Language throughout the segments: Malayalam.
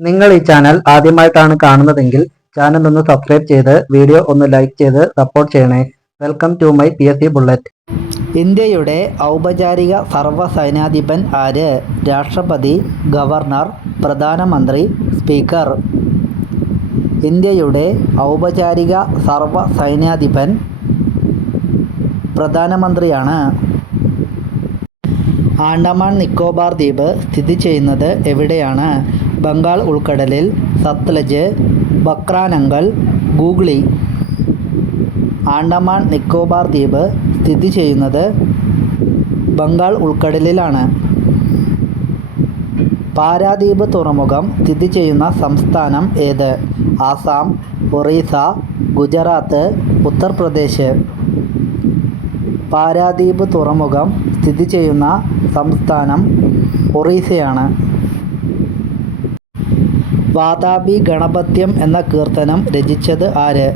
നിങ്ങൾ ഈ ചാനൽ ആദ്യമായിട്ടാണ് കാണുന്നതെങ്കിൽ ചാനൽ ഒന്ന് സബ്സ്ക്രൈബ് ചെയ്ത് വീഡിയോ ഒന്ന് ലൈക്ക് ചെയ്ത് സപ്പോർട്ട് ചെയ്യണേ. Welcome to my P S C bullet ഇന്ത്യയുടെ ഔപചാരിക സർവസൈനാധിപൻ ആര്? രാഷ്ട്രപതി ഗവർണർ പ്രധാനമന്ത്രി സ്പീക്കർ. ഇന്ത്യയുടെ ഔപചാരിക സർവസൈന്യാധിപൻ പ്രധാനമന്ത്രിയാണ്. ആൻഡമാൻ നിക്കോബാർ ദ്വീപ് സ്ഥിതി ചെയ്യുന്നത് എവിടെയാണ്? ബംഗാൾ ഉൾക്കടലിൽ സത്ലജ് ബക്രാനങ്കൽ ഗൂഗ്ലി. ആൻഡമാൻ നിക്കോബാർ ദ്വീപ് സ്ഥിതി ചെയ്യുന്നത് ബംഗാൾ ഉൾക്കടലിലാണ്. പാരാദ്വീപ് തുറമുഖം സ്ഥിതി ചെയ്യുന്ന സംസ്ഥാനം ഏത്? ആസാം ഒറീസ ഗുജറാത്ത് ഉത്തർപ്രദേശ്. പാരാദ്വീപ് തുറമുഖം സ്ഥിതി ചെയ്യുന്ന സംസ്ഥാനം ഒറീസയാണ്. വാതാബി ഗണപത്യം എന്ന കീർത്തനം രചിച്ചത് ആര്?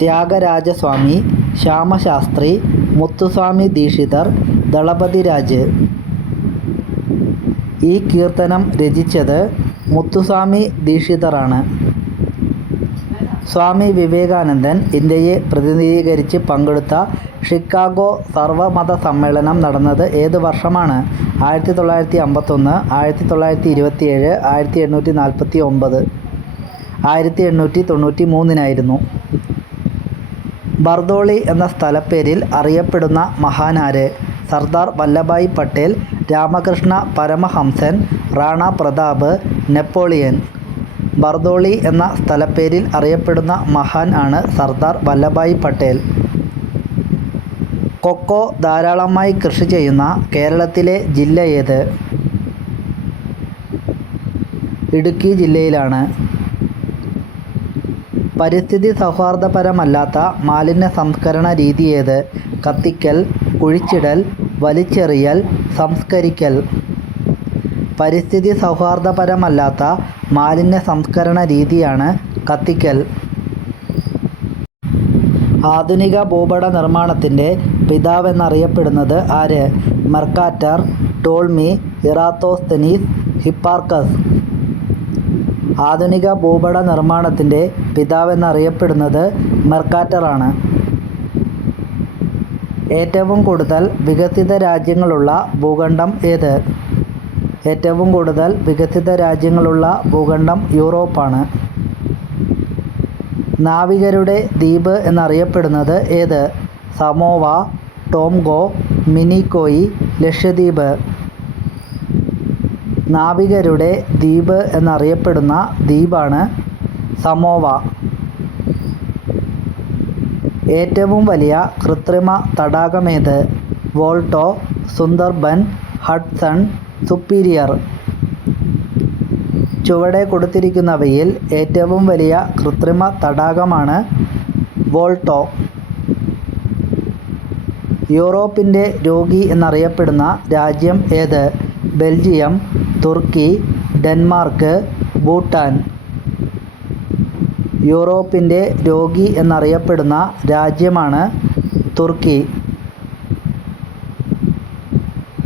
ത്യാഗരാജസ്വാമി ശ്യാമശാസ്ത്രി മുത്തുസ്വാമി ദീക്ഷിതർ ദളപതി രാജ്. ഈ കീർത്തനം രചിച്ചത് മുത്തുസ്വാമി ദീക്ഷിതറാണ്. സ്വാമി വിവേകാനന്ദൻ ഇന്ത്യയെ പ്രതിനിധീകരിച്ച് പങ്കെടുത്ത ഷിക്കാഗോ സർവമത സമ്മേളനം നടന്നത് ഏത് വർഷമാണ്? ആയിരത്തി തൊള്ളായിരത്തി അമ്പത്തൊന്ന് ആയിരത്തി തൊള്ളായിരത്തി ഇരുപത്തിയേഴ് ആയിരത്തി എണ്ണൂറ്റി നാൽപ്പത്തി ഒമ്പത് ആയിരത്തി എണ്ണൂറ്റി തൊണ്ണൂറ്റി മൂന്നിനായിരുന്നു ബർദോളി എന്ന സ്ഥലപ്പേരിൽ അറിയപ്പെടുന്ന മഹാനാര്? സർദാർ വല്ലഭായ് പട്ടേൽ രാമകൃഷ്ണ പരമഹംസൻ റാണ പ്രതാപ് നെപ്പോളിയൻ. ബർദോളി എന്ന സ്ഥലപ്പേരിൽ അറിയപ്പെടുന്ന മഹാൻ ആണ് സർദാർ വല്ലഭായ് പട്ടേൽ. കൊക്കോ ധാരാളമായി കൃഷി ചെയ്യുന്ന കേരളത്തിലെ ജില്ല ഏത്? ഇടുക്കി ജില്ലയിലാണ്. പരിസ്ഥിതി സൗഹാർദ്ദപരമല്ലാത്ത മാലിന്യ സംസ്കരണ രീതി ഏത്? കത്തിക്കൽ കുഴിച്ചിടൽ വലിച്ചെറിയൽ സംസ്കരിക്കൽ. പരിസ്ഥിതി സൗഹാർദ്ദപരമല്ലാത്ത മാലിന്യ സംസ്കരണ രീതിയാണ് കത്തിക്കൽ. ആധുനിക ഭൂപട നിർമ്മാണത്തിന്റെ പിതാവെന്നറിയപ്പെടുന്നത് ആര്? Mercator Ptolemy Eratosthenes Hipparchus. ആധുനിക ഭൂപട നിർമ്മാണത്തിന്റെ പിതാവെന്നറിയപ്പെടുന്നത് മെർക്കാറ്ററാണ്. ഏറ്റവും കൂടുതൽ വികസിത രാജ്യങ്ങളുള്ള ഭൂഖണ്ഡം ഏത്? ഏറ്റവും കൂടുതൽ വികസിത രാജ്യങ്ങളുള്ള ഭൂഖണ്ഡം യൂറോപ്പാണ്. നാവികരുടെ ദ്വീപ് എന്നറിയപ്പെടുന്നത് ഏത്? Samoa Tonga Minicoy Lakshadweep. നാവികരുടെ ദ്വീപ് എന്നറിയപ്പെടുന്ന ദ്വീപാണ് സമോവ. ഏറ്റവും വലിയ കൃത്രിമ തടാകമേത് വോൾട്ടോ സുന്ദർബൻ ഹഡ്സൺ സുപ്പീരിയർ ചുവടെ കൊടുത്തിരിക്കുന്നവയിൽ ഏറ്റവും വലിയ കൃത്രിമ തടാകമാണ് വോൾട്ടോ. യൂറോപ്പിന്റെ രോഗി എന്നറിയപ്പെടുന്ന രാജ്യം ഏത്? ബെൽജിയം തുർക്കി ഡെൻമാർക്ക് ഭൂട്ടാൻ. യൂറോപ്പിന്റെ രോഗി എന്നറിയപ്പെടുന്ന രാജ്യമാണ് തുർക്കി.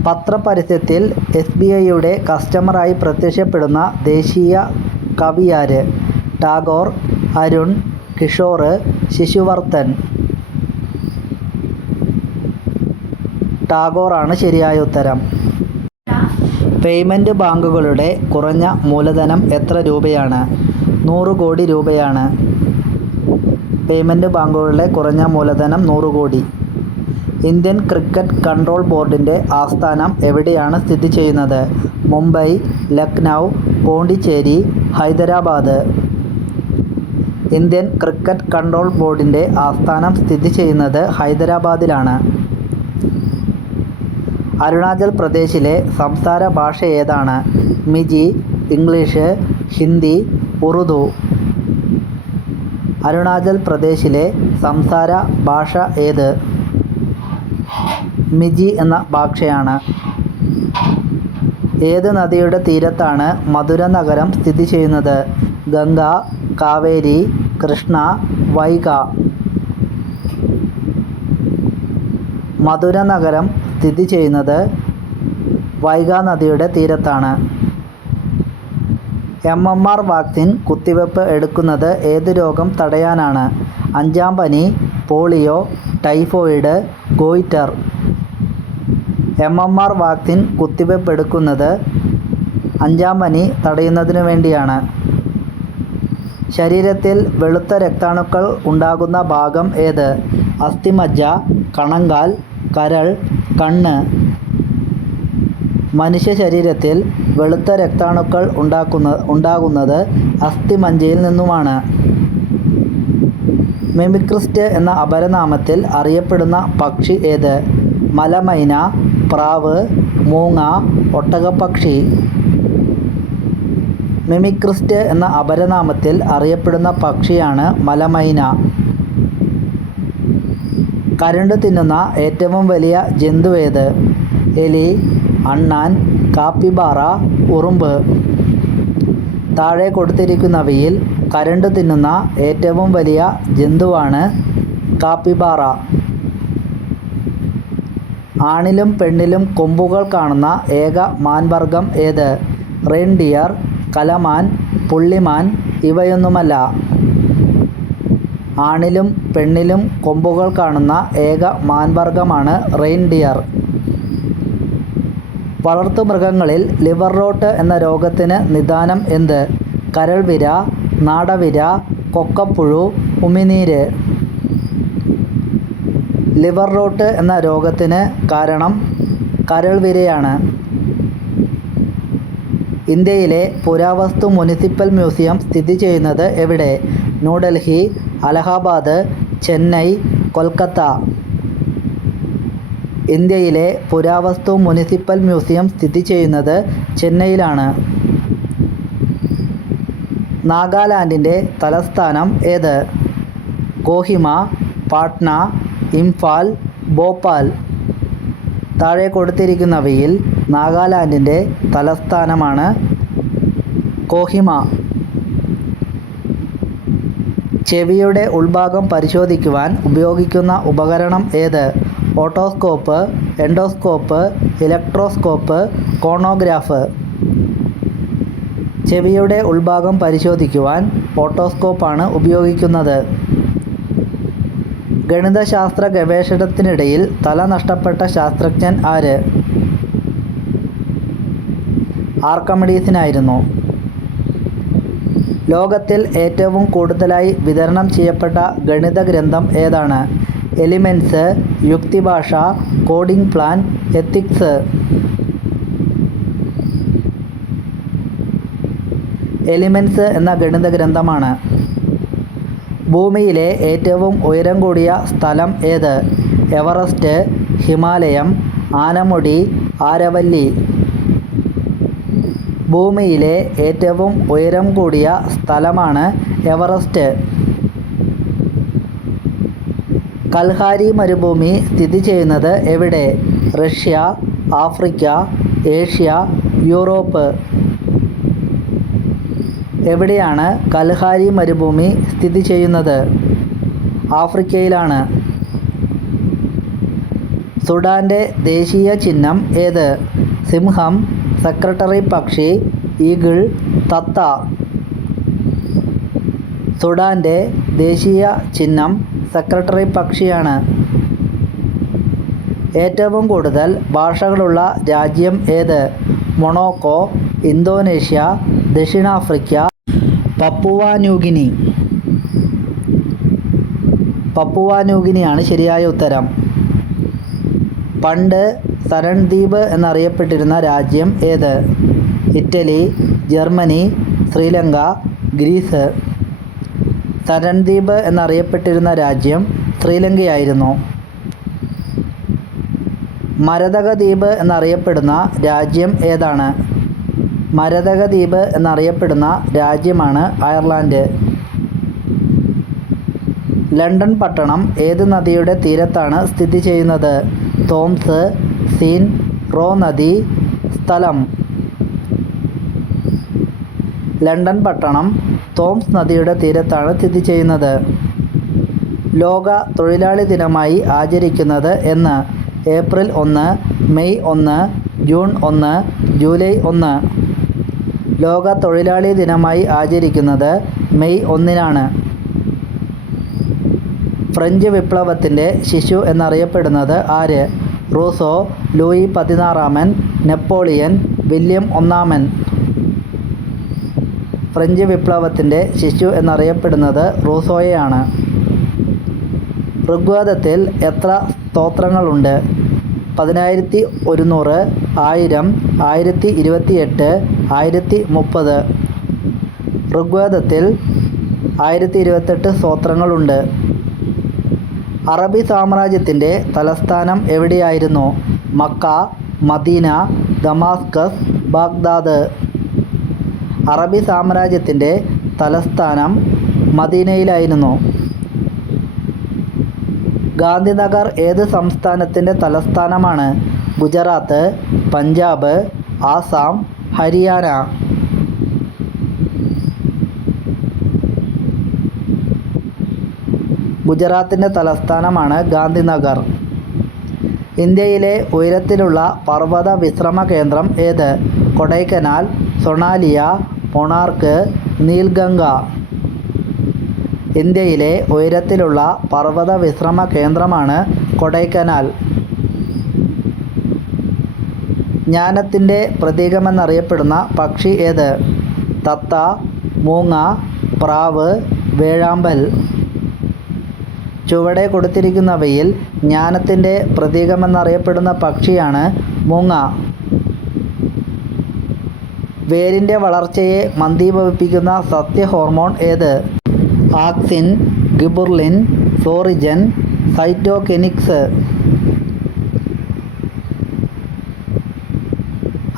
പത്രപരസ്യത്തിൽ എസ് ബി ഐയുടെ കസ്റ്റമറായി പ്രത്യക്ഷപ്പെടുന്ന ദേശീയ കവിയാര് ടാഗോർ അരുൺ കിഷോർ ശിശുവർത്തൻ ടാഗോറാണ് ശരിയായ ഉത്തരം. പേയ്മെന്റ് ബാങ്കുകളുടെ കുറഞ്ഞ മൂലധനം എത്ര രൂപയാണ്? നൂറ് കോടി രൂപയാണ്. പേയ്മെന്റ് ബാങ്കുകളുടെ കുറഞ്ഞ മൂലധനം നൂറ് കോടി. ഇന്ത്യൻ ക്രിക്കറ്റ് കൺട്രോൾ ബോർഡിന്റെ ആസ്ഥാനം എവിടെയാണ് സ്ഥിതി ചെയ്യുന്നത്? Mumbai Lucknow Pondicherry Hyderabad. Indian cricket control ബോർഡിന്റെ ആസ്ഥാനം സ്ഥിതി ചെയ്യുന്നത് ഹൈദരാബാദിലാണ്. അരുണാചൽ പ്രദേശിലെ സംസാര ഭാഷ ഏതാണ്? മിജി ഇംഗ്ലീഷ് ഹിന്ദി ഉറുദു. അരുണാചൽ പ്രദേശിലെ സംസാര ഭാഷ ഏത്? മിജി എന്ന ഭാഷയാണ്. ഏത് നദിയുടെ തീരത്താണ് മധുര നഗരം സ്ഥിതി ചെയ്യുന്നത്? ഗംഗ കാവേരി കൃഷ്ണ വൈഗ. മധുര നഗരം സ്ഥിതി ചെയ്യുന്നത് വൈഗ നദിയുടെ തീരത്താണ്. എം എം ആർ വാക്സിൻ കുത്തിവെപ്പ് എടുക്കുന്നത് ഏത് രോഗം തടയാനാണ്? അഞ്ചാം പനി polio typhoid goitre. M M R vaccine കുത്തിവയ്പ് എടുക്കുന്നത് അഞ്ചാം പനി തടയുന്നതിനു വേണ്ടിയാണ്. ശരീരത്തിൽ വെളുത്ത രക്താണുക്കൾ ഉണ്ടാകുന്ന ഭാഗം ഏത്? അസ്ഥിമജ്ജ കണങ്കാൽ കരൾ കണ്ണ്. മനുഷ്യ ശരീരത്തിൽ വെളുത്ത രക്താണുക്കൾ ഉണ്ടാക്കുന്ന ഉണ്ടാകുന്നത് അസ്ഥിമജ്ജയിൽ നിന്നുമാണ്. മിമിക്രിസ്റ്റ് എന്ന അപരനാമത്തിൽ അറിയപ്പെടുന്ന പക്ഷി ഏത്? മലമൈന പ്രാവ് മൂങ്ങ ഒട്ടകപ്പക്ഷി. മിമിക്രിസ്റ്റ് എന്ന അപരനാമത്തിൽ അറിയപ്പെടുന്ന പക്ഷിയാണ് മലമൈന. കരണ്ട് തിന്നുന്ന ഏറ്റവും വലിയ ജന്തു ഏത്? എലി അണ്ണാൻ കാപ്പിബാറ ഉറുമ്പ്. താഴെ കൊടുത്തിരിക്കുന്നവയിൽ കരണ്ട് തിന്നുന്ന ഏറ്റവും വലിയ ജന്തുവാണ് കാപ്പിബാറ. ആണിലും പെണ്ണിലും കൊമ്പുകൾ കാണുന്ന ഏക മാൻവർഗം ഏത്? റെയിൻഡിയർ കലമാൻ പുള്ളിമാൻ ഇവയൊന്നുമല്ല. ആണിലും പെണ്ണിലും കൊമ്പുകൾ കാണുന്ന ഏക മാൻവർഗമാണ് റെയിൻഡിയർ. വളർത്തുമൃഗങ്ങളിൽ ലിവർ റോട്ട് എന്ന രോഗത്തിന് നിദാനം എന്ത്? കരൾവിര നാടവിര കൊക്കപ്പുഴു ഉമിനീര്. ലിവർ റോട്ട് എന്ന രോഗത്തിന് കാരണം കരൾവിരയാണ്. ഇന്ത്യയിലെ പുരാവസ്തു മുനിസിപ്പൽ മ്യൂസിയം സ്ഥിതി ചെയ്യുന്നത് എവിടെ? ന്യൂഡൽഹി അലഹാബാദ് ചെന്നൈ കൊൽക്കത്ത. ഇന്ത്യയിലെ പുരാവസ്തു മുനിസിപ്പൽ മ്യൂസിയം സ്ഥിതി ചെയ്യുന്നത് ചെന്നൈയിലാണ്. നാഗാലാൻഡിന്റെ തലസ്ഥാനം ഏത്? കോഹിമ പാട്ന ഇംഫാൽ ഭോപ്പാൽ. താഴെ കൊടുത്തിരിക്കുന്നവയിൽ നാഗാലാൻഡിന്റെ തലസ്ഥാനമാണ് കോഹിമ. ചെവിയുടെ ഉൾഭാഗം പരിശോധിക്കുവാൻ ഉപയോഗിക്കുന്ന ഉപകരണം ഏത്? Otoscope endoscope electroscope chronograph. ചെവിയുടെ ഉൾഭാഗം പരിശോധിക്കുവാൻ ഓട്ടോസ്കോപ്പാണ് ഉപയോഗിക്കുന്നത്. ഗണിതശാസ്ത്ര ഗവേഷണത്തിനിടയിൽ തല നഷ്ടപ്പെട്ട ശാസ്ത്രജ്ഞൻ ആര്? ആർക്കമിഡീസിനായിരുന്നു. ലോകത്തിൽ ഏറ്റവും കൂടുതലായി വിതരണം ചെയ്യപ്പെട്ട ഗണിത ഗ്രന്ഥം ഏതാണ്? Elements Yuktibhasha coding plan ethics. Elements എന്ന ഗണിത ഗ്രന്ഥമാണ് ഭൂമിയിലെ ഏറ്റവും ഉയരം കൂടിയ സ്ഥലം ഏത്? എവറസ്റ്റ് ഹിമാലയം ആനമുടി ആരവല്ലി. ഭൂമിയിലെ ഏറ്റവും ഉയരം കൂടിയ സ്ഥലമാണ് എവറസ്റ്റ്. കൽഹാരി മരുഭൂമി സ്ഥിതി ചെയ്യുന്നത് എവിടെ? Russia Africa Asia Europe. എവിടെയാണ് കൽഹാരി മരുഭൂമി സ്ഥിതി ചെയ്യുന്നത്? ആഫ്രിക്കയിലാണ്. സുഡാന്റെ ദേശീയ ചിഹ്നം ഏത്? സിംഹം സെക്രട്ടറി പക്ഷി ഈഗിൾ തത്ത. സുഡാന്റെ ദേശീയ ചിഹ്നം സെക്രട്ടറി പക്ഷിയാണ്. ഏറ്റവും കൂടുതൽ ഭാഷകളുള്ള രാജ്യം ഏത്? മൊണോക്കോ ഇന്തോനേഷ്യ ദക്ഷിണാഫ്രിക്ക പപ്പുവ ന്യൂഗിനി പപ്പുവ ശരിയായ ഉത്തരം. പണ്ട് സരൺദ്വീപ് എന്നറിയപ്പെട്ടിരുന്ന രാജ്യം ഏത്? Italy Germany Sri Lanka Greece. Sarandweep എന്നറിയപ്പെട്ടിരുന്ന രാജ്യം ശ്രീലങ്കയായിരുന്നു. മരതക ദ്വീപ് എന്നറിയപ്പെടുന്ന രാജ്യം ഏതാണ്? മരതക ദ്വീപ് എന്നറിയപ്പെടുന്ന രാജ്യമാണ് അയർലാൻഡ്. ലണ്ടൻ പട്ടണം ഏത് നദിയുടെ തീരത്താണ് സ്ഥിതി ചെയ്യുന്നത്? തോംസ് സീൻ റോ നദി സ്ഥലം. ലണ്ടൻ പട്ടണം തോംസ് നദിയുടെ തീരത്താണ് സ്ഥിതി ചെയ്യുന്നത്. ലോക തൊഴിലാളി ദിനമായി ആചരിക്കുന്നത് എന്ന് ഏപ്രിൽ ഒന്ന് മെയ് ഒന്ന് ജൂൺ ഒന്ന് ജൂലൈ ഒന്ന്. ലോക തൊഴിലാളി ദിനമായി ആചരിക്കുന്നത് മെയ് ഒന്നിനാണ്. ഫ്രഞ്ച് വിപ്ലവത്തിന്റെ ശിശു എന്നറിയപ്പെടുന്നത് ആര്? റൂസോ ലൂയി പതിനാറാമൻ നെപ്പോളിയൻ വില്യം ഒന്നാമൻ. ഫ്രഞ്ച് വിപ്ലവത്തിന്റെ ശിശു എന്നറിയപ്പെടുന്നത് റൂസോയെയാണ്. ഋഗ്വേദത്തിൽ എത്ര സ്തോത്രങ്ങളുണ്ട്? പതിനായിരത്തി ഒരുന്നൂറ് ആയിരം ആയിരത്തി ഇരുപത്തിയെട്ട് ആയിരത്തി മുപ്പത് ഋഗ്വേദത്തിൽ ആയിരത്തി ഇരുപത്തെട്ട് സ്തോത്രങ്ങളുണ്ട്. അറബി സാമ്രാജ്യത്തിന്റെ തലസ്ഥാനം എവിടെയായിരുന്നു? Mecca Medina Damascus Baghdad. അറബി സാമ്രാജ്യത്തിന്റെ തലസ്ഥാനം മദീനയിലായിരുന്നു. ഗാന്ധിനഗർ ഏത് സംസ്ഥാനത്തിന്റെ തലസ്ഥാനമാണ്? ഗുജറാത്ത് പഞ്ചാബ് ആസാം ഹരിയാന. ഗുജറാത്തിന്റെ തലസ്ഥാനമാണ് ഗാന്ധിനഗർ. ഇന്ത്യയിലെ ഉയരത്തിലുള്ള പർവത വിശ്രമ കേന്ദ്രം ഏത്? കൊടൈക്കനാൽ സൊണാലിയ മൊണാർക്ക് നീൽഗംഗ. ഇന്ത്യയിലെ ഉയരത്തിലുള്ള പർവത വിശ്രമ കേന്ദ്രമാണ് കൊടൈക്കനാൽ. ജ്ഞാനത്തിന്റെ പ്രതീകമെന്നറിയപ്പെടുന്ന പക്ഷി ഏത്? തത്ത മൂങ്ങ പ്രാവ് വേഴാമ്പൽ. ചുവടെ കൊടുത്തിരിക്കുന്നവയിൽ ജ്ഞാനത്തിന്റെ പ്രതീകമെന്നറിയപ്പെടുന്ന പക്ഷിയാണ് മൂങ്ങ. വേരിന്റെ വളർച്ചയെ മന്ദീഭവിപ്പിക്കുന്ന സത്യ ഹോർമോൺ ഏത്? ആക്സിൻ ഗിബുർലിൻ ഫ്ലോറിജൻ സൈറ്റോകെനിക്സ്.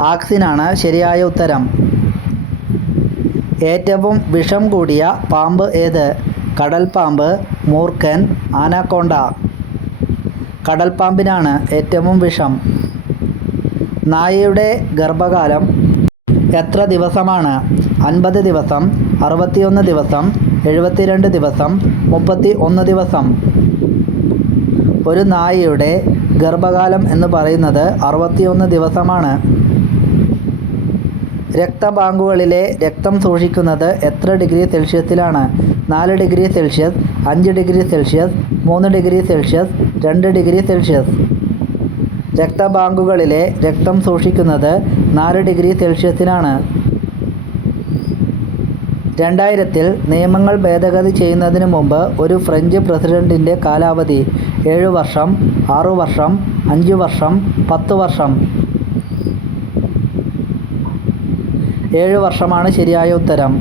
ആക്സിനാണ് ശരിയായ ഉത്തരം. ഏറ്റവും വിഷം കൂടിയ പാമ്പ് ഏത്? കടൽപ്പാമ്പ് മൂർഖൻ ആനാക്കോണ്ട. കടൽപ്പാമ്പിനാണ് ഏറ്റവും വിഷം. നായയുടെ ഗർഭകാലം എത്ര ദിവസമാണ്? അൻപത് ദിവസം അറുപത്തിയൊന്ന് ദിവസം എഴുപത്തിരണ്ട് ദിവസം മുപ്പത്തി ഒന്ന് ദിവസം. ഒരു നായയുടെ ഗർഭകാലം എന്ന് പറയുന്നത് അറുപത്തിയൊന്ന് ദിവസമാണ്. രക്തബാങ്കുകളിലെ രക്തം സൂക്ഷിക്കുന്നത് എത്ര ഡിഗ്രി സെൽഷ്യസിലാണ്? നാല് ഡിഗ്രി സെൽഷ്യസ് അഞ്ച് ഡിഗ്രി സെൽഷ്യസ് മൂന്ന് ഡിഗ്രി സെൽഷ്യസ് രണ്ട് ഡിഗ്രി സെൽഷ്യസ്. രക്തബാങ്കുകളിലെ രക്തം സൂക്ഷിക്കുന്നത് നാല് ഡിഗ്രി സെൽഷ്യസിലാണ് രണ്ടായിരത്തിൽ നിയമങ്ങൾ ഭേദഗതി ചെയ്യുന്നതിന് മുമ്പ് ഒരു ഫ്രഞ്ച് പ്രസിഡന്റിന്റെ കാലാവധി ഏഴ് വർഷം ആറു വർഷം അഞ്ച് വർഷം പത്ത് വർഷം. ഏഴ് വർഷമാണ് ശരിയായ ഉത്തരം.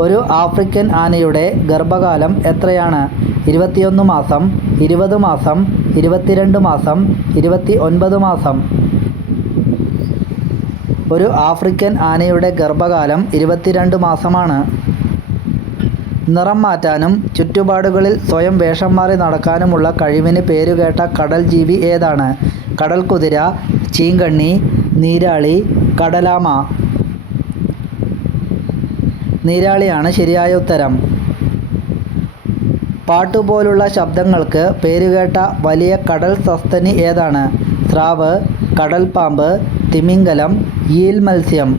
ഒരു ആഫ്രിക്കൻ ആനയുടെ ഗർഭകാലം എത്രയാണ്? ഇരുപത്തിയൊന്ന് മാസം ഇരുപത് മാസം ഇരുപത്തിരണ്ട് മാസം ഇരുപത്തി ഒൻപത് മാസം. ഒരു ആഫ്രിക്കൻ ആനയുടെ ഗർഭകാലം ഇരുപത്തിരണ്ട് മാസമാണ്. നിറം മാറ്റാനും ചുറ്റുപാടുകളിൽ സ്വയം വേഷം മാറി നടക്കാനുമുള്ള കഴിവിന് പേരുകേട്ട കടൽ ജീവി ഏതാണ്? കടൽ കുതിര ചീങ്കണ്ണി നീരാളി കടലാമ. നീരാളിയാണ് ശരിയായ ഉത്തരം. പാട്ടുപോലുള്ള ശബ്ദങ്ങൾക്ക് പേരുകേട്ട വലിയ കടൽ സസ്തനി ഏതാണ്? സ്രാവ് കടൽപ്പാമ്പ് തിമിംഗലം ഈൽ മത്സ്യം.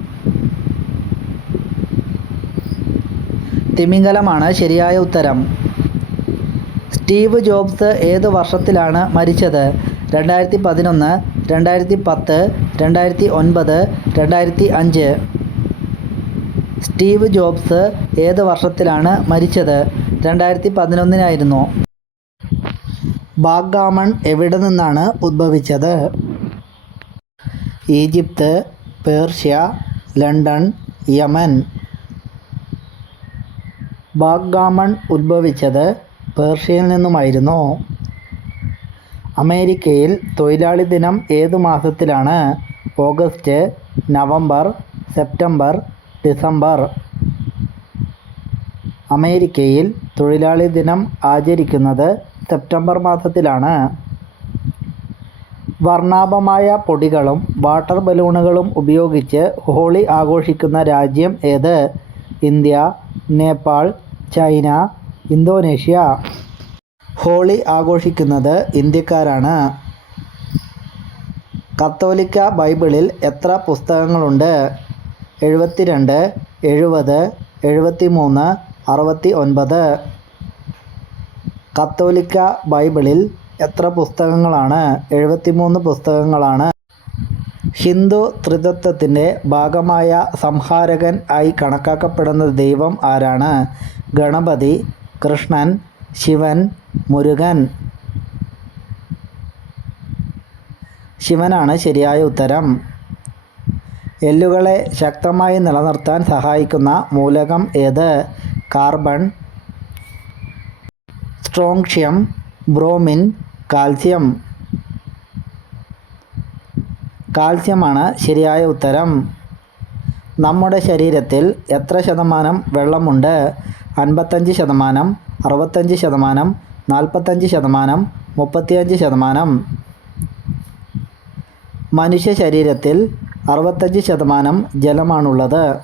തിമിംഗലമാണ് ശരിയായ ഉത്തരം. സ്റ്റീവ് ജോബ്സ് ഏത് വർഷത്തിലാണ് മരിച്ചത്? രണ്ടായിരത്തി പതിനൊന്ന് രണ്ടായിരത്തി പത്ത് രണ്ടായിരത്തി ഒൻപത് രണ്ടായിരത്തി അഞ്ച്. സ്റ്റീവ് ജോബ്സ് ഏത് വർഷത്തിലാണ് മരിച്ചത്? രണ്ടായിരത്തി പതിനൊന്നിനായിരുന്നു ബാഗ്ഗാമൺ എവിടെ നിന്നാണ് ഉദ്ഭവിച്ചത് Egypt Persia London Yemen. Backgammon ഉദ്ഭവിച്ചത് പേർഷ്യയിൽ നിന്നുമായിരുന്നു. അമേരിക്കയിൽ തൊഴിലാളി ദിനം ഏത് മാസത്തിലാണ്? August November September December. അമേരിക്കയിൽ തൊഴിലാളി ദിനം ആചരിക്കുന്നത് സെപ്റ്റംബർ മാസത്തിലാണ്. വർണാഭമായ പൊടികളും വാട്ടർ ബലൂണുകളും ഉപയോഗിച്ച് ഹോളി ആഘോഷിക്കുന്ന രാജ്യം ഏത്? India Nepal China Indonesia. Holi ആഘോഷിക്കുന്നത് ഇന്ത്യക്കാരാണ്. കത്തോലിക്ക ബൈബിളിൽ എത്ര പുസ്തകങ്ങളുണ്ട്? എഴുപത്തിരണ്ട് എഴുപത് എഴുപത്തി മൂന്ന് അറുപത്തി ഒൻപത് കത്തോലിക്ക ബൈബിളിൽ എത്ര പുസ്തകങ്ങളാണ്? എഴുപത്തിമൂന്ന് പുസ്തകങ്ങളാണ്. ഹിന്ദു ത്രിതത്വത്തിന്റെ ഭാഗമായ സംഹാരകൻ ആയി കണക്കാക്കപ്പെടുന്ന ദൈവം ആരാണ്? ഗണപതി കൃഷ്ണൻ ശിവൻ മുരുകൻ. ശിവനാണ് ശരിയായ ഉത്തരം. എല്ലുകളെ ശക്തമായി നിലനിർത്താൻ സഹായിക്കുന്ന മൂലകം ഏത്? Carbon strontium bromine calcium. കാൽസ്യമാണ് ശരിയായ ഉത്തരം. നമ്മുടെ ശരീരത്തിൽ എത്ര ശതമാനം വെള്ളമുണ്ട്? അൻപത്തഞ്ച് ശതമാനം അറുപത്തഞ്ച് ശതമാനം നാൽപ്പത്തഞ്ച് ശതമാനം മുപ്പത്തിയഞ്ച് ശതമാനം. മനുഷ്യ ശരീരത്തിൽ അറുപത്തഞ്ച് ശതമാനം ജലമാണുള്ളത്.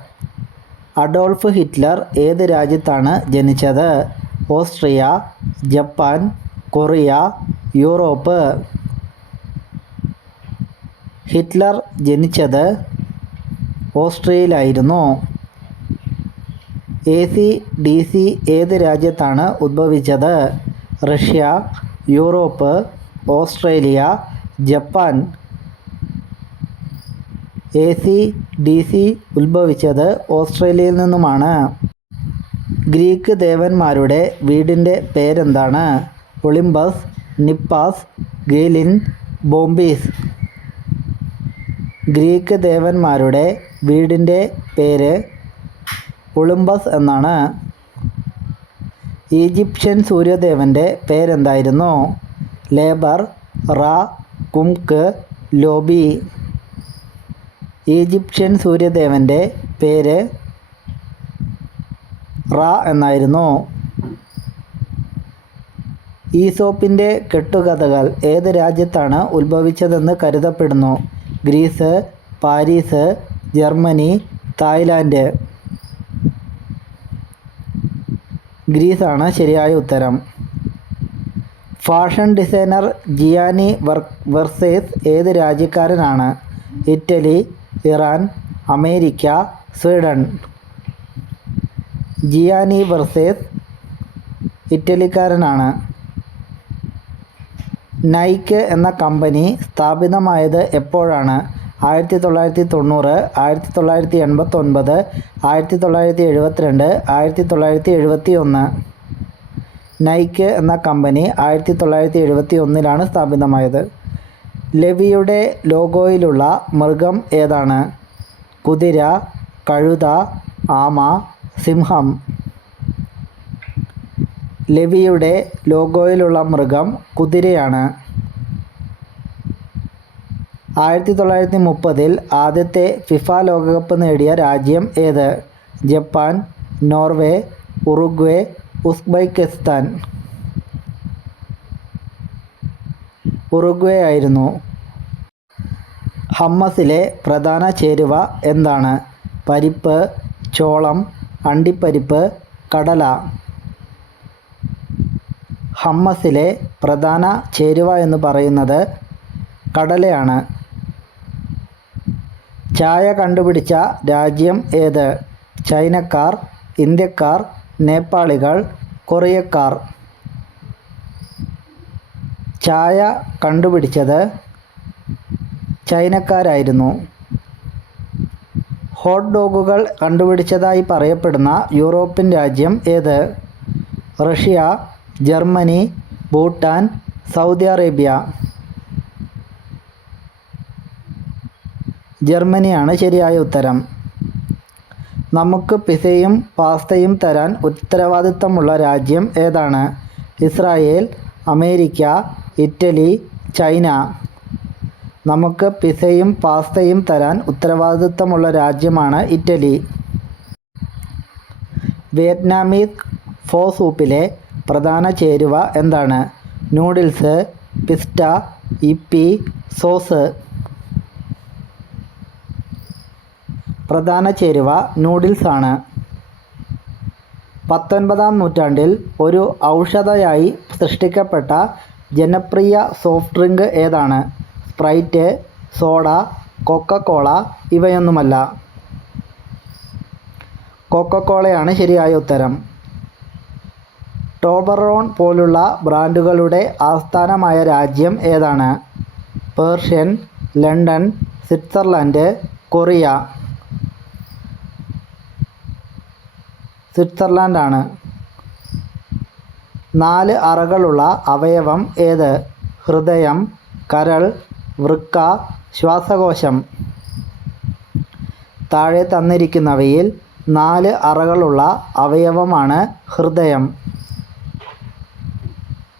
അഡോൾഫ് ഹിറ്റ്ലർ ഏത് രാജ്യത്താണ് ജനിച്ചത്? Austria Japan Korea Europe. Hitler ജനിച്ചത് ഓസ്ട്രിയയിലായിരുന്നു. എ സി ഡി സി ഏത് രാജ്യത്താണ് ഉദ്ഭവിച്ചത് Russia Europe Australia Japan. A C D C ഉത്ഭവിച്ചത് ഓസ്ട്രേലിയയിൽ നിന്നുമാണ്. ഗ്രീക്ക് ദേവന്മാരുടെ വീടിന്റെ പേരെന്താണ്? ഒളിമ്പസ് നിപ്പാസ് ഗേലിൻ ബോംബീസ്. ഗ്രീക്ക് ദേവന്മാരുടെ വീടിന്റെ പേര് ഒളിമ്പസ് എന്നാണ്. ഈജിപ്ഷ്യൻ സൂര്യദേവന്റെ പേരെന്തായിരുന്നു? ലേബർ റാ കുംക് ലോബി. ഈജിപ്ഷ്യൻ സൂര്യദേവന്റെ പേര് റാ എന്നായിരുന്നു. ഈസോപ്പിന്റെ കെട്ടുകഥകൾ ഏത് രാജ്യത്താണ് ഉത്ഭവിച്ചതെന്ന് കരുതപ്പെടുന്നു. Greece Paris Germany Thailand. ഗ്രീസാണ് ശരിയായ ഉത്തരം. ഫാഷൻ ഡിസൈനർ ജിയാനി വർ വെർസേസ് ഏത് രാജ്യക്കാരനാണ്? Italy Iran America Sweden. Gianni Versace ഇറ്റലിക്കാരനാണ്. Nike എന്ന കമ്പനി സ്ഥാപിതമായത് എപ്പോഴാണ്? ആയിരത്തി തൊള്ളായിരത്തി തൊണ്ണൂറ് ആയിരത്തി തൊള്ളായിരത്തി എൺപത്തൊൻപത് ആയിരത്തി തൊള്ളായിരത്തി എഴുപത്തിരണ്ട് ആയിരത്തി തൊള്ളായിരത്തി എഴുപത്തി ഒന്ന് നൈക്ക് എന്ന കമ്പനി ആയിരത്തി തൊള്ളായിരത്തി എഴുപത്തി ഒന്നിലാണ് സ്ഥാപിതമായത്. ലെവിയുടെ ലോഗോയിലുള്ള മൃഗം ഏതാണ്? കുതിര കഴുത ആമ സിംഹം. ലെവിയുടെ ലോഗോയിലുള്ള മൃഗം കുതിരയാണ്. ആയിരത്തി തൊള്ളായിരത്തി മുപ്പതിൽ ആദ്യത്തെ ഫിഫ ലോകകപ്പ് നേടിയ രാജ്യം ഏത്? Japan Norway Uruguay Uzbekistan. Uruguay ആയിരുന്നു ഹമ്മസിലെ പ്രധാന ചേരുവ എന്താണ്? പരിപ്പ് ചോളം അണ്ടിപ്പരിപ്പ് കടല. ഹമ്മസിലെ പ്രധാന ചേരുവ എന്ന് പറയുന്നത് കടലയാണ്. ചായ കണ്ടുപിടിച്ച രാജ്യം ഏത്? ചൈനക്കാർ ഇന്ത്യക്കാർ നേപ്പാളികൾ കൊറിയക്കാർ. ചായ കണ്ടുപിടിച്ചത് ചൈനക്കാരായിരുന്നു. ഹോട്ട് ഡോഗുകൾ കണ്ടുപിടിച്ചതായി പറയപ്പെടുന്ന യൂറോപ്യൻ രാജ്യം ഏത്? Russia Germany Bhutan Saudi Arabia. ജർമ്മനിയാണ് ശരിയായ ഉത്തരം. നമുക്ക് പിസയും പാസ്തയും തരാൻ ഉത്തരവാദിത്തമുള്ള രാജ്യം ഏതാണ്? Israel America Italy China. നമുക്ക് പിസയും പാസ്തയും തരാൻ ഉത്തരവാദിത്തമുള്ള രാജ്യമാണ് ഇറ്റലി. വിയറ്റ്നാമീസ് ഫോ സൂപ്പിലെ പ്രധാന ചേരുവ എന്താണ്? നൂഡിൽസ് പിസ്റ്റ ഇപ്പി സോസ്. പ്രധാന ചേരുവ നൂഡിൽസ് ആണ്. പത്തൊൻപതാം നൂറ്റാണ്ടിൽ ഒരു ഔഷധയായി സൃഷ്ടിക്കപ്പെട്ട ജനപ്രിയ സോഫ്റ്റ് ഡ്രിങ്ക് ഏതാണ്? സ്പ്രൈറ്റ് സോഡ കൊക്കക്കോള ഇവയൊന്നുമല്ല. കൊക്കക്കോളയാണ് ശരിയായ ഉത്തരം. ടോബറോൺ പോലുള്ള ബ്രാൻഡുകളുടെ ആസ്ഥാനമായ രാജ്യം ഏതാണ്? Persian London Switzerland Korea. സ്വിറ്റ്സർലാൻഡാണ്. നാല് അറകളുള്ള അവയവം ഏത്? ഹൃദയം കരൾ വൃക്ക ശ്വാസകോശം. താഴെ തന്നിരിക്കുന്നവയിൽ നാല് അറകളുള്ള അവയവമാണ് ഹൃദയം.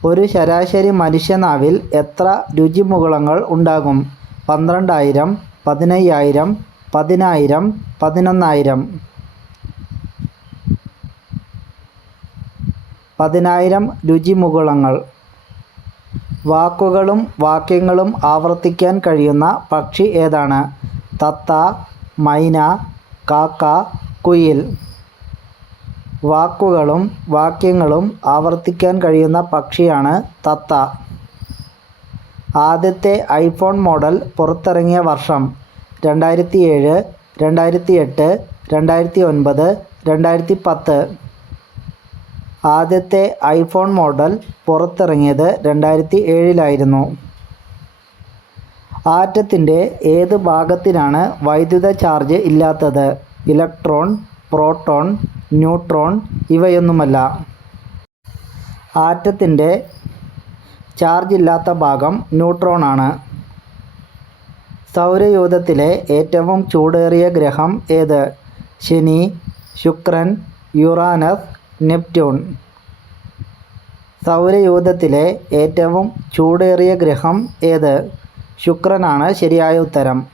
ഒരു ശരാശരി മനുഷ്യനാവിൽ എത്ര രുചിമുകുളങ്ങൾ ഉണ്ടാകും? പന്ത്രണ്ടായിരം പതിനയ്യായിരം പതിനായിരം പതിനൊന്നായിരം. പതിനായിരം രുചിമുകുളങ്ങൾ. വാക്കുകളും വാക്യങ്ങളും ആവർത്തിക്കാൻ കഴിയുന്ന പക്ഷി ഏതാണ്? തത്ത മൈന കാക്ക കുയിൽ. വാക്കുകളും വാക്യങ്ങളും ആവർത്തിക്കാൻ കഴിയുന്ന പക്ഷിയാണ് തത്ത. ആദ്യത്തെ ഐഫോൺ മോഡൽ പുറത്തിറങ്ങിയ വർഷം രണ്ടായിരത്തി ഏഴ് രണ്ടായിരത്തി എട്ട് രണ്ടായിരത്തി ഒൻപത് രണ്ടായിരത്തി പത്ത് ആദ്യത്തെ ഐഫോൺ മോഡൽ പുറത്തിറങ്ങിയത് രണ്ടായിരത്തി ഏഴിലായിരുന്നു ആറ്റത്തിന്റെ ഏത് ഭാഗത്തിനാണ് വൈദ്യുത ചാർജ് ഇല്ലാത്തത്? ഇലക്ട്രോൺ പ്രോട്ടോൺ ന്യൂട്രോൺ ഇവയൊന്നുമല്ല. ആറ്റത്തിന്റെ ചാർജ് ഇല്ലാത്ത ഭാഗം ന്യൂട്രോൺ ആണ്. സൗരയൂഥത്തിലെ ഏറ്റവും ചൂടേറിയ ഗ്രഹം ഏത്? ശനി ശുക്രൻ യുറാനസ് നെപ്റ്റ്യൂൺ. സൗരയൂഥത്തിലെ ഏറ്റവും ചൂടേറിയ ഗ്രഹം ഏത്? ശുക്രനാണ് ശരിയായ ഉത്തരം.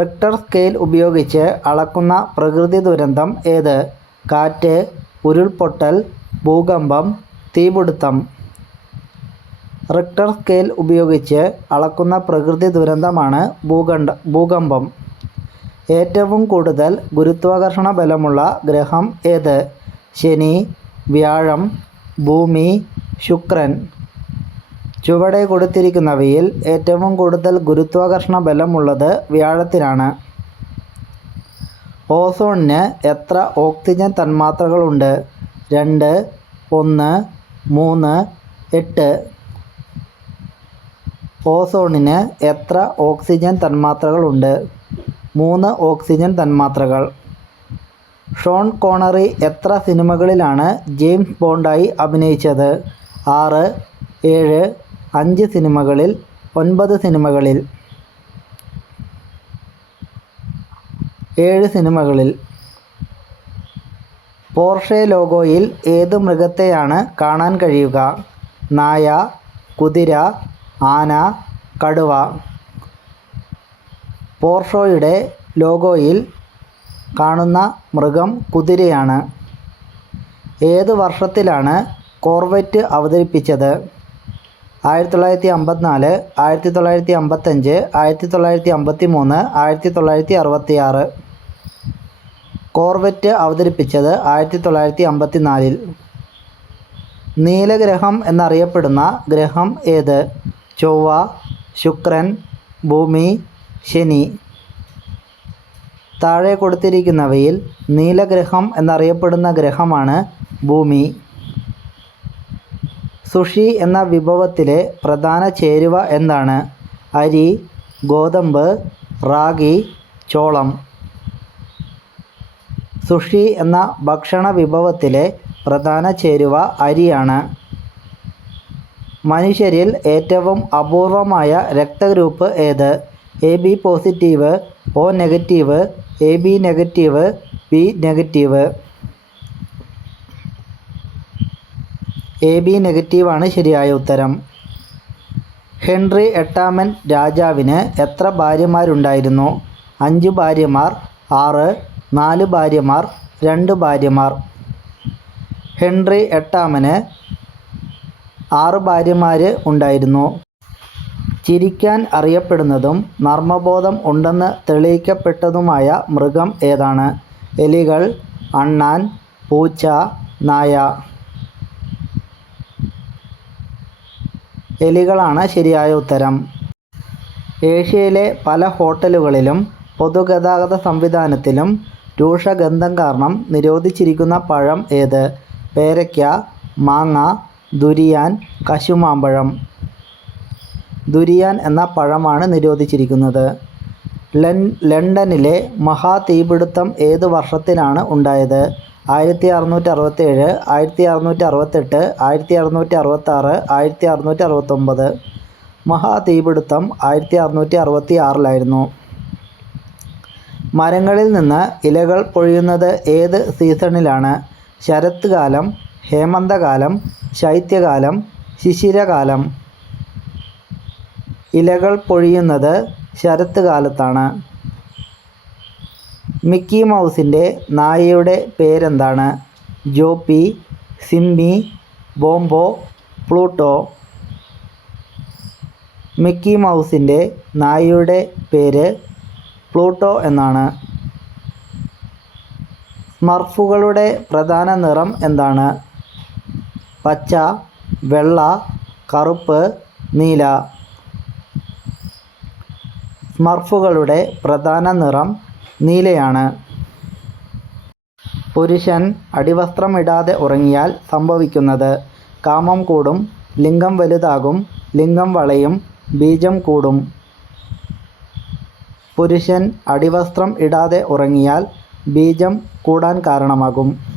റിക്ടർ സ്കെയിൽ ഉപയോഗിച്ച് അളക്കുന്ന പ്രകൃതി ദുരന്തം ഏത്? കാറ്റ് ഉരുൾപൊട്ടൽ ഭൂകമ്പം തീപിടുത്തം. റിക്ടർ സ്കെയിൽ ഉപയോഗിച്ച് അളക്കുന്ന പ്രകൃതി ദുരന്തമാണ് ഭൂഖണ്ഡ ഭൂകമ്പം. ഏറ്റവും കൂടുതൽ ഗുരുത്വാകർഷണ ബലമുള്ള ഗ്രഹം ഏത്? ശനി വ്യാഴം ഭൂമി ശുക്രൻ. ചുവടെ കൊടുത്തിരിക്കുന്നവയിൽ ഏറ്റവും കൂടുതൽ ഗുരുത്വാകർഷണ ബലമുള്ളത് വ്യാഴത്തിനാണ്. ഓസോണിന് എത്ര ഓക്സിജൻ തന്മാത്രകളുണ്ട്? രണ്ട് ഒന്ന് മൂന്ന് എട്ട്. ഓസോണിന് എത്ര ഓക്സിജൻ തന്മാത്രകളുണ്ട്? മൂന്ന് ഓക്സിജൻ തന്മാത്രകൾ. ഷോൺ കോണറി എത്ര സിനിമകളിലാണ് ജെയിംസ് ബോണ്ടായി അഭിനയിച്ചത്? ആറ് ഏഴ് അഞ്ച് സിനിമകളിൽ ഒൻപത് സിനിമകളിൽ ഏഴ് സിനിമകളിൽ. പോർഷെ ലോഗോയിൽ ഏത് മൃഗത്തെയാണ് കാണാൻ കഴിയുക? നായ കുതിര ആന കടുവ. പോർഷോയുടെ ലോഗോയിൽ കാണുന്ന മൃഗം കുതിരയാണ്. ഏത് വർഷത്തിലാണ് കോർവെറ്റ് അവതരിപ്പിച്ചത്? ആയിരത്തി തൊള്ളായിരത്തി അമ്പത്തിനാല് ആയിരത്തി തൊള്ളായിരത്തി അമ്പത്തഞ്ച് ആയിരത്തി തൊള്ളായിരത്തി അമ്പത്തി മൂന്ന് ആയിരത്തി തൊള്ളായിരത്തി അറുപത്തി ആറ് കോർവെറ്റ് അവതരിപ്പിച്ചത് ആയിരത്തി തൊള്ളായിരത്തി അമ്പത്തി നാലിൽ നീലഗ്രഹം എന്നറിയപ്പെടുന്ന ഗ്രഹം ഏത്? ചൊവ്വ ശുക്രൻ ഭൂമി ശനി. താഴെ കൊടുത്തിരിക്കുന്നവയിൽ നീലഗ്രഹം എന്നറിയപ്പെടുന്ന ഗ്രഹമാണ് ഭൂമി. സുഷി എന്ന വിഭവത്തിലെ പ്രധാന ചേരുവ എന്താണ്? അരി ഗോതമ്പ് റാഗി ചോളം. സുഷി എന്ന ഭക്ഷണ വിഭവത്തിലെ പ്രധാന ചേരുവ അരിയാണ്. മനുഷ്യരിൽ ഏറ്റവും അപൂർവമായ രക്തഗ്രൂപ്പ് ഏത്? A B positive O negative A B negative B negative A B നെഗറ്റീവാണ് ശരിയായ ഉത്തരം. ഹെൻറി എട്ടാമൻ രാജാവിന് എത്ര ഭാര്യമാരുണ്ടായിരുന്നു? അഞ്ച് ഭാര്യമാർ ആറ് നാല് ഭാര്യമാർ രണ്ട് ഭാര്യമാർ. ഹെൻറി എട്ടാമന് ആറ് ഭാര്യമാർ ഉണ്ടായിരുന്നു. ചിരിക്കാൻ അറിയപ്പെടുന്നതും നർമ്മബോധം ഉണ്ടെന്ന് തെളിയിക്കപ്പെട്ടതുമായ മൃഗം ഏതാണ്? എലികൾ അണ്ണാൻ പൂച്ച നായ. എലികളാണ് ശരിയായ ഉത്തരം. ഏഷ്യയിലെ പല ഹോട്ടലുകളിലും പൊതുഗതാഗത സംവിധാനത്തിലും രൂക്ഷഗന്ധം കാരണം നിരോധിച്ചിരിക്കുന്ന പഴം ഏത്? പേരയ്ക്ക മാങ്ങ ദുരിയാൻ കശുമാമ്പഴം. ദുരിയാൻ എന്ന പഴമാണ് നിരോധിച്ചിരിക്കുന്നത്. ലൻ ലണ്ടനിലെ മഹാ തീപിടുത്തം ഏത് വർഷത്തിലാണ് ഉണ്ടായത്? ആയിരത്തി അറുന്നൂറ്റി അറുപത്തേഴ് ആയിരത്തി അറുന്നൂറ്റി അറുപത്തെട്ട് ആയിരത്തി അറുന്നൂറ്റി അറുപത്താറ് ആയിരത്തി അറുന്നൂറ്റി അറുപത്തൊമ്പത് മഹാ തീപിടുത്തം ആയിരത്തി അറുന്നൂറ്റി അറുപത്തി ആറിലായിരുന്നു മരങ്ങളിൽ നിന്ന് ഇലകൾ പൊഴിയുന്നത് ഏത് സീസണിലാണ്? ശരത്കാലം ഹേമന്തകാലം ശൈത്യകാലം ശിശിരകാലം. ഇലകൾ പൊഴിയുന്നത് ശരത് കാലത്താണ് മിക്കി മൗസിന്റെ നായയുടെ പേരെന്താണ്? ജോപ്പി സിമ്മി ബോംബോ പ്ലൂട്ടോ. മിക്കി മൗസിന്റെ നായയുടെ പേര് പ്ലൂട്ടോ എന്നാണ്. സ്മർഫുകളുടെ പ്രധാന നിറം എന്താണ്? പച്ച വെള്ള കറുപ്പ് നീല. സ്മർഫുകളുടെ പ്രധാന നിറം നീലയാണ്. പുരുഷൻ അടിവസ്ത്രമിടാതെ ഉറങ്ങിയാൽ സംഭവിക്കുന്നത് കാമം കൂടും ലിംഗം വലുതാകും ലിംഗം വളയും ബീജം കൂടും. പുരുഷൻ അടിവസ്ത്രം ഇടാതെ ഉറങ്ങിയാൽ ബീജം കൂടാൻ കാരണമാകും.